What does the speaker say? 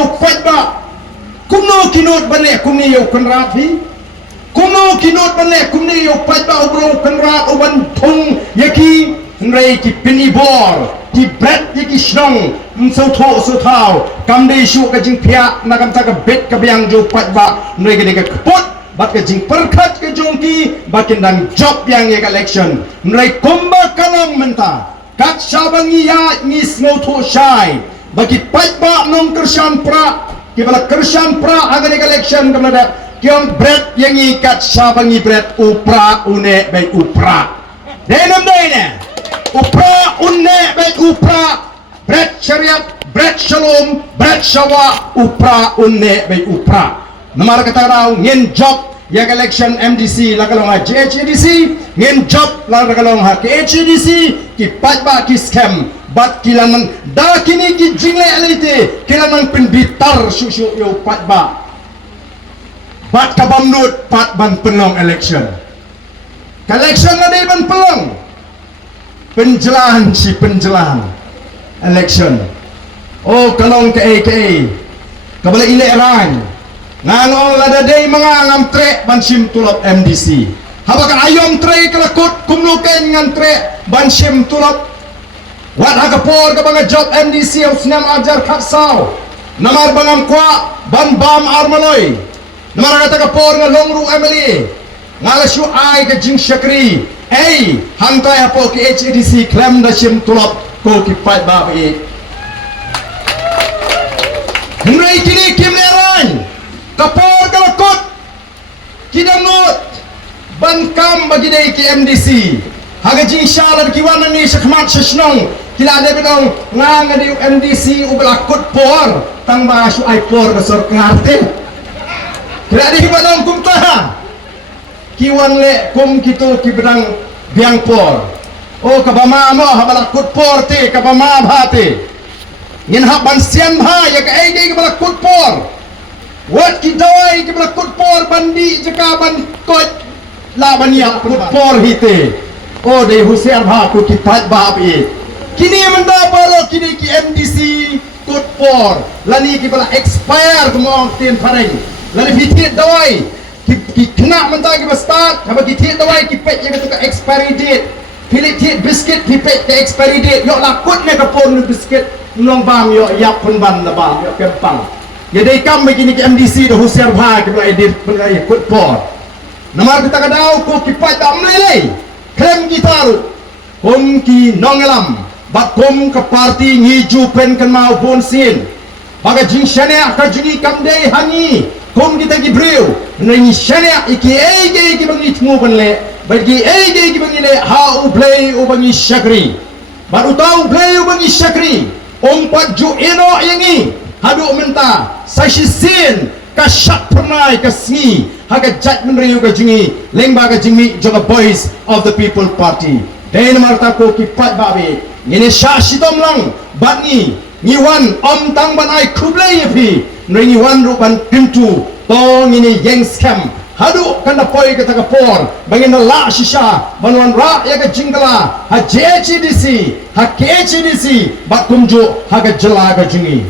yo kwatba kumno kinot bane kumni yo konrathi kumno kinot bane kumni yo kwatba ubro konrat uban thong yaki nrei ki pinibor ti bret yaki shnong so tho so thao kamde shu ka jing phia na kam ta ka bet ka byang jo kwatba nrei ke ka pot bat ka jing perkhat ke jongki bakin dan job yang ye election nrei komba kalang menta kat shabangi ya ngis no tho shai bagi patba nong kersan pra kibala kersan pra agar election kamada kiong bread yang ikat shabangi bread upra une baik upra denam dene upra une baik upra bread syariat bread shalom bread shawa upra une baik upra namar kata rau ngin job yang election MDC lakalong ha JHDC ngin job lakalong ha KHDC ki patba ki scam bat kilaman da kini ki jingle elite kilaman penbitar susu yo patba bat kabamnut pat ban penong election election ada ban pelong penjelahan si penjelahan election oh kalong ke kabala ile ran ngangong lada day mga ngamtre bansim tulop MDC habaka ayom tre kalakut kumluken ngantre bansim tulop wat hagapor ka mga job MDC au snam ajar khasaw namar bangam kwa ban bam armaloy namar kata kapor nga longru MLA ngala shu ai ka jing shakri ei hantai hapo ki HDC klem da sim tulop ko ki pat ba e ngai kini kimleran kapor kalakut kidangot bankam bagi day ki MDC haga jing shalar kiwana ni sakmat sesnong kila ada bedong ngang di MDC ublakut por tang basu ai por besar ngarte kila di bedong kumta kiwan le kum kitu ki bedang biang por oh kabama mo habalakut por te kabama bhate ngin haban sian bha ya ka ai ge balakut por wat ki dawai ki balakut por bandi jaka ban kot la bania kut por hite oh dei husiar bha ku ki pat ba bi kini menda balo kini ki MDC kut por lani ki bala expire kumong tin pareng lani fitit dawai ki kena menta ki start haba ki tit dawai ki pet yang tu expiry date pilih tit biscuit ki pet ke expiry date yo la kut ne ka pon biscuit long bam yo yap pun ban la bam yo kempang ya dei kam begini ki MDC do husiar bha ki bala edit pengai kut por namar kita kadau ko ki pat am lele krem gitar kom ki nongelam bat kom ke parti ngiju pen kan mau pun sin baga jing shania ka jungi kam dei hangi kom kita ki breu ngi shania iki ege ki bangi tmu banle bagi ege ki bangi le ha u play u bangi shakri baru tahu play u bangi shakri pat ju eno yangi hadu menta sashi sin ka shat pernai ka sngi haga judgment riu ka jingi lengba ka jingi joga boys of the people party den marta ko ki pat babe ngene shashitom lang batni ngiwan om tang ban ai khublai phi ngi wan ru ban pintu to ngini yeng scam hadu kanda poi ka taka por bangina la shisha banwan ra ya ka jingala ha JHDC ha KHDC bat kumjo haga jala ka jingi